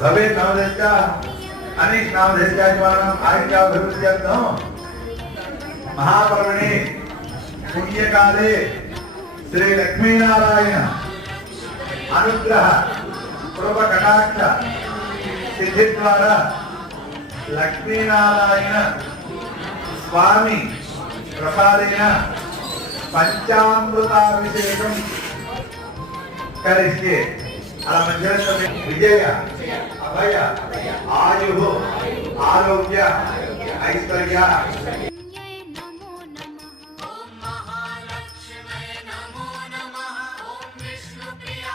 भवे नवदशा अनेक नामधेयस्याचरणम् आयुष्याभिवृद्ध्यर्थं महापर्वणे पुण्यकाले श्री लक्ष्मीनारायण अनुग्रह कृपा कटाक्ष सिद्धि द्वारा लक्ष्मीनारायण स्वामी प्रसादेन पंचामृताभिषेकं करिष्ये। अला मध्य विजय अभय आयु आरोग्य ऐश्वर्य ओम महालक्ष्मी नमो नमः। ओम विष्णुप्रिय